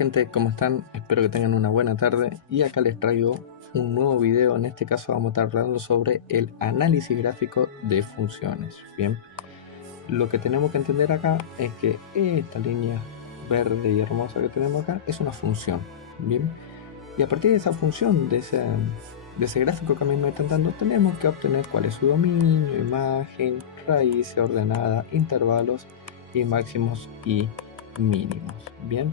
gente, ¿cómo están? Espero que tengan una buena tarde y acá les traigo un nuevo video. En este caso vamos a estar hablando sobre el análisis gráfico de funciones. Bien, lo que tenemos que entender acá es que esta línea verde y hermosa que tenemos acá es una función. Bien, y a partir de esa función, de ese gráfico que a mí me están dando, tenemos que obtener cuál es su dominio, imagen, raíz ordenada, intervalos y máximos y mínimos. Bien,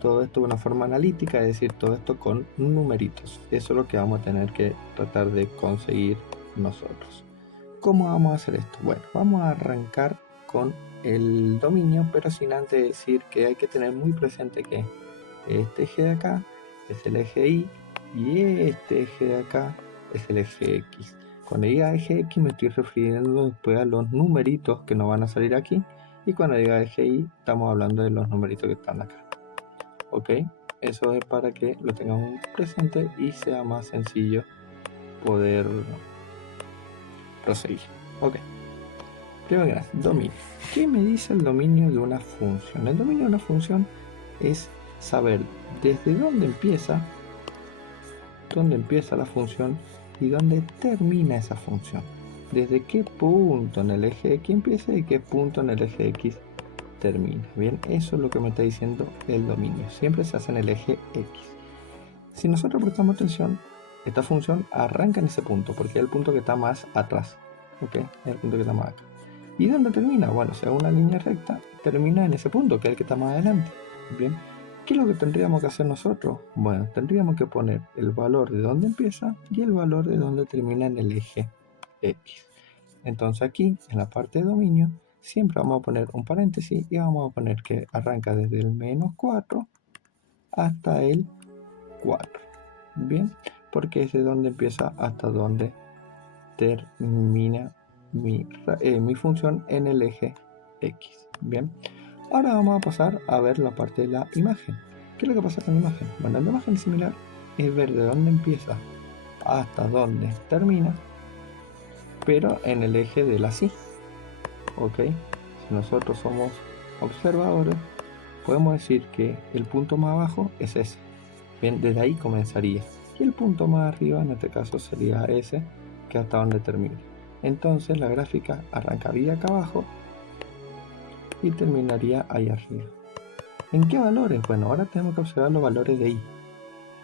todo esto de una forma analítica, es decir, todo esto con numeritos. Eso es lo que vamos a tener que tratar de conseguir nosotros. ¿Cómo vamos a hacer esto? Bueno, vamos a arrancar con el dominio, pero sin antes decir que hay que tener muy presente que este eje de acá es el eje Y y este eje de acá es el eje X. Cuando diga eje X me estoy refiriendo después a los numeritos que nos van a salir aquí, y cuando diga eje Y estamos hablando de los numeritos que están acá. Ok, eso es para que lo tengamos presente y sea más sencillo poder proseguir. Ok, primero que nada, dominio. ¿Qué me dice el dominio de una función? El dominio de una función es saber desde dónde empieza la función y dónde termina esa función. Desde qué punto en el eje X empieza y qué punto en el eje X termina. Bien, eso es lo que me está diciendo el dominio. Siempre se hace en el eje X. Si nosotros prestamos atención, esta función arranca en ese punto, porque es el punto que está más atrás. ¿Ok? Es el punto que está más acá. ¿Y dónde termina? Bueno, si hago una línea recta, termina en ese punto, que es el que está más adelante. Bien, ¿qué es lo que tendríamos que hacer nosotros? Bueno, tendríamos que poner el valor de dónde empieza y el valor de dónde termina en el eje X. Entonces aquí, en la parte de dominio, siempre vamos a poner un paréntesis y vamos a poner que arranca desde el menos 4 hasta el 4. Bien, porque es de donde empieza hasta donde termina mi función en el eje X. Bien, ahora vamos a pasar a ver la parte de la imagen. ¿Qué es lo que pasa con la imagen? Bueno, la imagen similar es ver de dónde empieza hasta dónde termina, pero en el eje de la Y. Ok, si nosotros somos observadores, podemos decir que el punto más abajo es ese. Bien, desde ahí comenzaría. Y el punto más arriba, en este caso, sería ese, que hasta donde termina. Entonces la gráfica arrancaría acá abajo y terminaría ahí arriba. ¿En qué valores? Bueno, ahora tenemos que observar los valores de Y.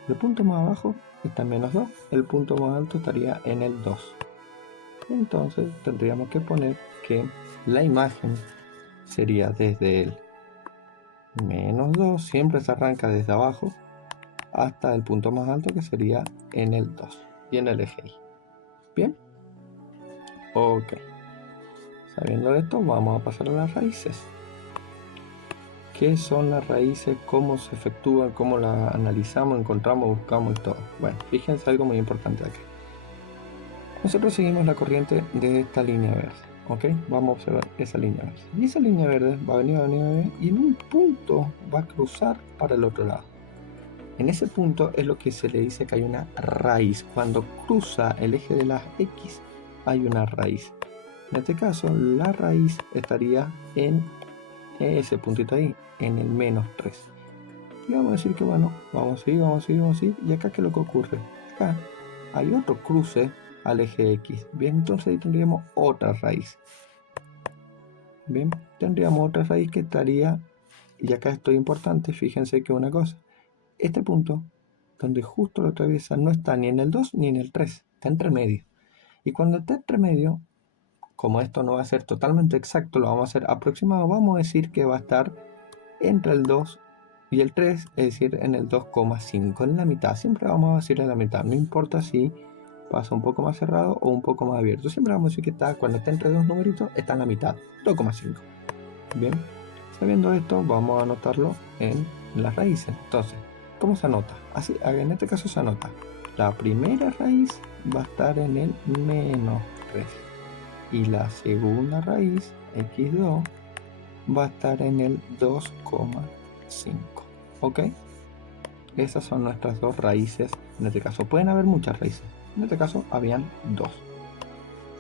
El punto más abajo está en menos 2, el punto más alto estaría en el 2. Entonces tendríamos que poner que la imagen sería desde el menos 2, siempre se arranca desde abajo, hasta el punto más alto, que sería en el 2 y en el eje Y. Bien, ok, sabiendo esto vamos a pasar a las raíces. ¿Qué son las raíces? ¿Cómo se efectúan? ¿Cómo las analizamos, encontramos, buscamos y todo? Bueno, fíjense algo muy importante aquí. Nosotros seguimos la corriente de esta línea verde, ok, vamos a observar esa línea verde, y esa línea verde va a venir y en un punto va a cruzar para el otro lado. En ese punto es lo que se le dice que hay una raíz. Cuando cruza el eje de las X hay una raíz. En este caso la raíz estaría en ese puntito ahí, en el menos 3. Y vamos a decir que bueno, vamos a seguir. Y acá, ¿qué es lo que ocurre? Acá hay otro cruce al eje X. Bien, entonces ahí tendríamos otra raíz. Bien, tendríamos otra raíz que estaría, y acá esto es importante, fíjense que una cosa, este punto donde justo lo atraviesa no está ni en el 2 ni en el 3, está entre medio. Y cuando está entre medio, como esto no va a ser totalmente exacto, lo vamos a hacer aproximado, vamos a decir que va a estar entre el 2 y el 3, es decir, en el 2,5, en la mitad. Siempre vamos a decir en la mitad, no importa si pasa un poco más cerrado o un poco más abierto. Siempre vamos a decir que está, cuando está entre dos numeritos, está en la mitad, 2,5. Bien, sabiendo esto, vamos a anotarlo en las raíces. Entonces, ¿cómo se anota? Así, en este caso se anota. La primera raíz va a estar en el menos 3. Y la segunda raíz, x2, va a estar en el 2,5. ¿Ok? Esas son nuestras dos raíces. En este caso pueden haber muchas raíces. En este caso habían dos.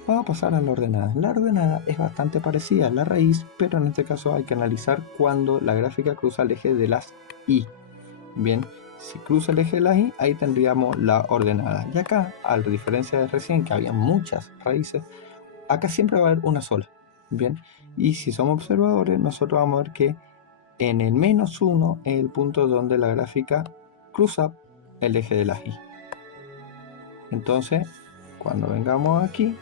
Vamos a pasar a la ordenada. La ordenada es bastante parecida a la raíz, pero en este caso hay que analizar cuando la gráfica cruza el eje de las Y. Bien, si cruza el eje de la y, ahí tendríamos la ordenada. Y acá, a diferencia de recién, que había muchas raíces, acá siempre va a haber una sola. Bien, y si somos observadores, nosotros vamos a ver que en el -1 es el punto donde la gráfica cruza el eje de la y. Entonces, cuando vengamos aquí,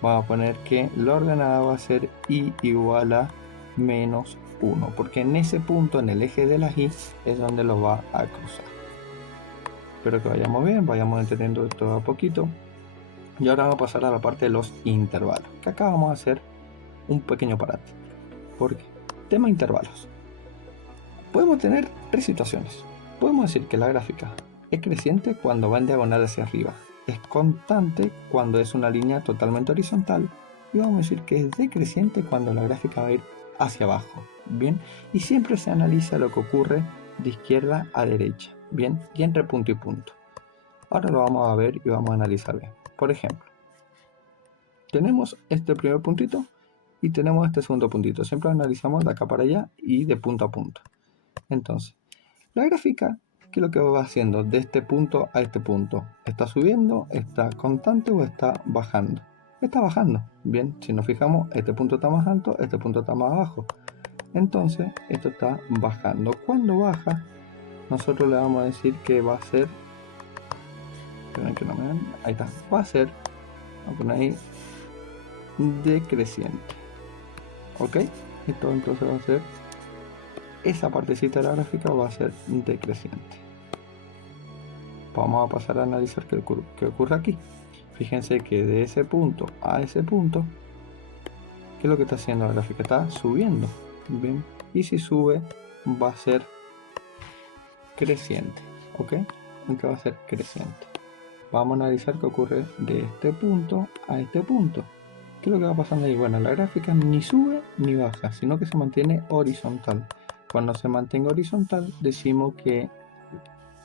vamos a poner que la ordenada va a ser y igual a -1, porque en ese punto, en el eje de la y, es donde lo va a cruzar. Espero que vayamos bien, vayamos entendiendo esto a poquito. Y ahora vamos a pasar a la parte de los intervalos, que acá vamos a hacer un pequeño parate. Porque, tema intervalos. Podemos tener tres situaciones. Podemos decir que la gráfica es creciente cuando va en diagonal hacia arriba, es constante cuando es una línea totalmente horizontal, y vamos a decir que es decreciente cuando la gráfica va a ir hacia abajo. Bien, y siempre se analiza lo que ocurre de izquierda a derecha, bien, y entre punto y punto. Ahora lo vamos a ver y vamos a analizar bien. Por ejemplo, tenemos este primer puntito y tenemos este segundo puntito. Siempre analizamos de acá para allá y de punto a punto. Entonces, la gráfica, ¿qué es lo que va haciendo de este punto a este punto? ¿Está subiendo, está constante o está bajando? Está bajando. Bien, si nos fijamos, este punto está más alto, este punto está más abajo. Entonces, esto está bajando. Cuando baja, nosotros le vamos a decir que va a ser... Esperen que no me ven. Ahí está. Va a ser... Vamos a poner ahí... decreciente. ¿Ok? Esto entonces va a ser... esa partecita de la gráfica va a ser decreciente. Vamos a pasar a analizar qué ocurre aquí. Fíjense que de ese punto a ese punto, ¿qué es lo que está haciendo la gráfica? Está subiendo. Bien, y si sube va a ser creciente. ¿Ok? Entonces va a ser creciente. Vamos a analizar qué ocurre de este punto a este punto. ¿Qué es lo que va pasando ahí? Bueno, la gráfica ni sube ni baja, sino que se mantiene horizontal. Cuando se mantenga horizontal, decimos que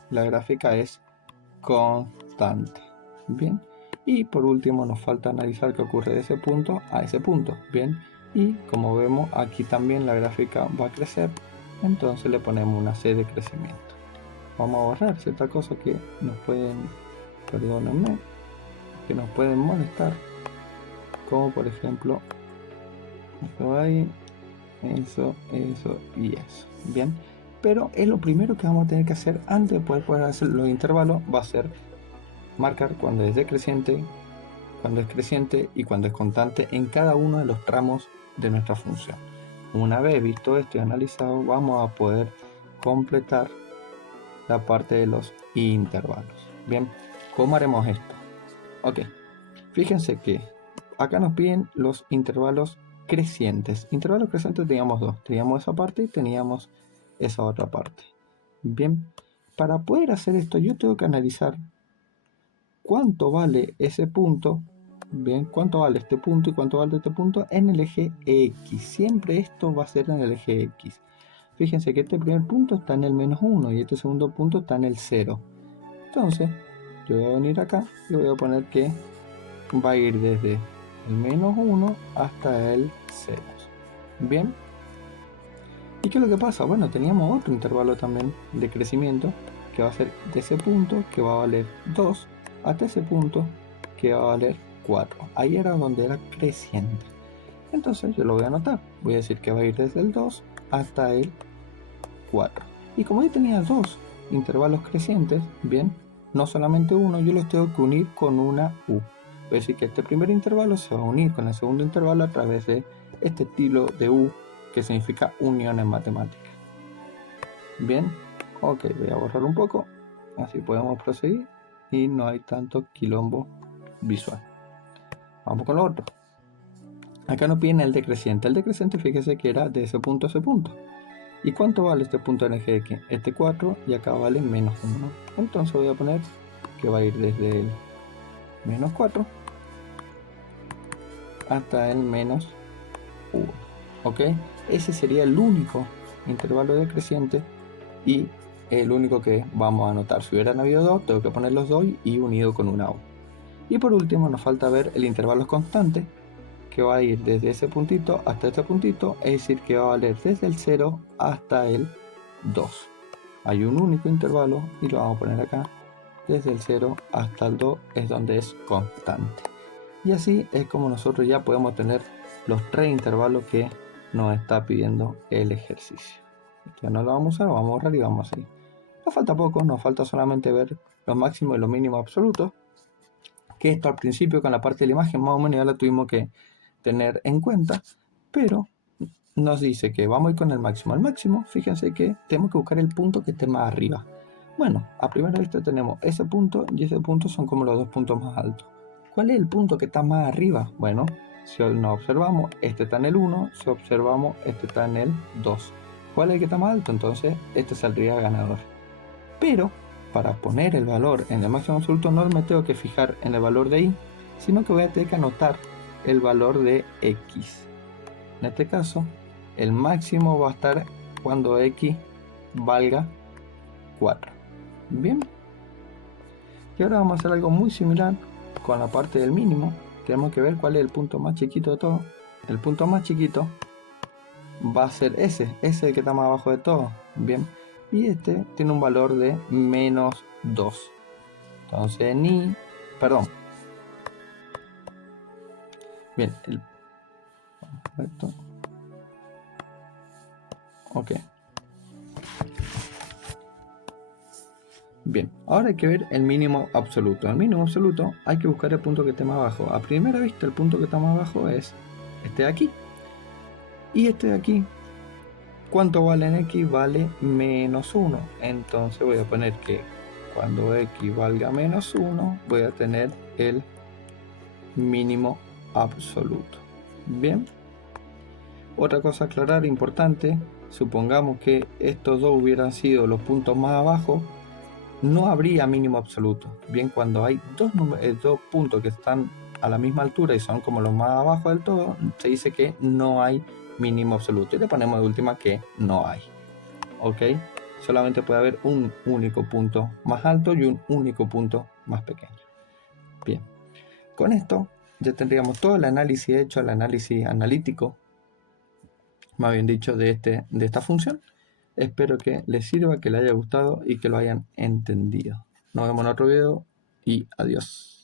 la gráfica es constante. Bien, y por último nos falta analizar qué ocurre de ese punto a ese punto. Bien, y como vemos aquí también la gráfica va a crecer, entonces le ponemos una C de crecimiento. Vamos a borrar ciertas cosas que nos pueden, perdónenme, que nos pueden molestar, como por ejemplo esto ahí, eso y eso. Bien, pero es lo primero que vamos a tener que hacer antes de poder hacer los intervalos. Va a ser marcar cuando es decreciente, cuando es creciente y cuando es constante en cada uno de los tramos de nuestra función. Una vez visto esto y analizado, vamos a poder completar la parte de los intervalos. Bien, ¿cómo haremos esto? Ok, fíjense que acá nos piden los intervalos crecientes. Intervalos crecientes teníamos dos. Teníamos esa parte y teníamos esa otra parte. Bien, para poder hacer esto yo tengo que analizar cuánto vale ese punto. Bien, cuánto vale este punto y cuánto vale este punto en el eje X. Siempre esto va a ser en el eje X. Fíjense que este primer punto está en el -1 y este segundo punto está en el 0. Entonces, yo voy a venir acá y voy a poner que va a ir desde el -1 hasta el 0. Bien. ¿Y qué es lo que pasa? Bueno, teníamos otro intervalo también de crecimiento que va a ser de ese punto que va a valer 2 hasta ese punto que va a valer 4. Ahí era donde era creciente. Entonces yo lo voy a anotar. Voy a decir que va a ir desde el 2 hasta el 4. Y como yo tenía dos intervalos crecientes, bien, no solamente uno, yo los tengo que unir con una U. Voy a decir que este primer intervalo se va a unir con el segundo intervalo a través de este estilo de U que significa unión en matemática. Bien, ok, voy a borrar un poco, así podemos proseguir y no hay tanto quilombo visual. Vamos con lo otro. Acá nos piden el decreciente. El decreciente, fíjese que era de ese punto a ese punto. ¿Y cuánto vale este punto en eje X? Este 4 y acá vale -1. Entonces voy a poner que va a ir desde el -4 hasta el -1. ¿Ok? Ese sería el único intervalo decreciente y el único que vamos a anotar. Si hubieran habido dos, tengo que poner los dos y unido con una U. Y por último nos falta ver el intervalo constante, que va a ir desde ese puntito hasta este puntito, es decir, que va a valer desde el 0 hasta el 2. hay un único intervalo y lo vamos a poner acá. Desde el 0 hasta el 2 es donde es constante. Y así es como nosotros ya podemos tener los 3 intervalos que nos está pidiendo el ejercicio. Ya no lo vamos a usar, vamos a borrar y vamos a seguir. Nos falta poco, nos falta solamente ver los máximos y los mínimos absolutos, que esto al principio con la parte de la imagen más o menos ya la tuvimos que tener en cuenta, pero nos dice que vamos a ir con el máximo. Al máximo, fíjense que tenemos que buscar el punto que esté más arriba. Bueno, a primera vista tenemos ese punto y ese punto son como los dos puntos más altos. ¿Cuál es el punto que está más arriba? Bueno, si nos observamos, este está en el 1, si observamos, este está en el 2. ¿Cuál es el que está más alto? Entonces, este saldría ganador. Pero, para poner el valor en el máximo absoluto, no me tengo que fijar en el valor de y, sino que voy a tener que anotar el valor de x. En este caso, el máximo va a estar cuando x valga 4. Bien. Y ahora vamos a hacer algo muy similar con la parte del mínimo. Tenemos que ver cuál es el punto más chiquito de todo. El punto más chiquito va a ser ese es el que está más abajo de todo. Bien. Y este tiene un valor de menos 2. Entonces perdón. Bien. Ok. Bien, ahora hay que ver el mínimo absoluto. El mínimo absoluto hay que buscar el punto que esté más abajo. A primera vista el punto que está más abajo es este de aquí. Y este de aquí, ¿cuánto vale en x? Vale menos 1. Entonces voy a poner que cuando x valga menos 1, voy a tener el mínimo absoluto. Bien. Otra cosa a aclarar importante, supongamos que estos dos hubieran sido los puntos más abajo, no habría mínimo absoluto. Bien, cuando hay dos puntos que están a la misma altura y son como los más abajo del todo, se dice que no hay mínimo absoluto. Y le ponemos de última que no hay. ¿Ok? Solamente puede haber un único punto más alto y un único punto más pequeño. Bien. Con esto ya tendríamos todo el análisis hecho, el análisis analítico, más bien dicho, de esta función. Espero que les sirva, que les haya gustado y que lo hayan entendido. Nos vemos en otro video y adiós.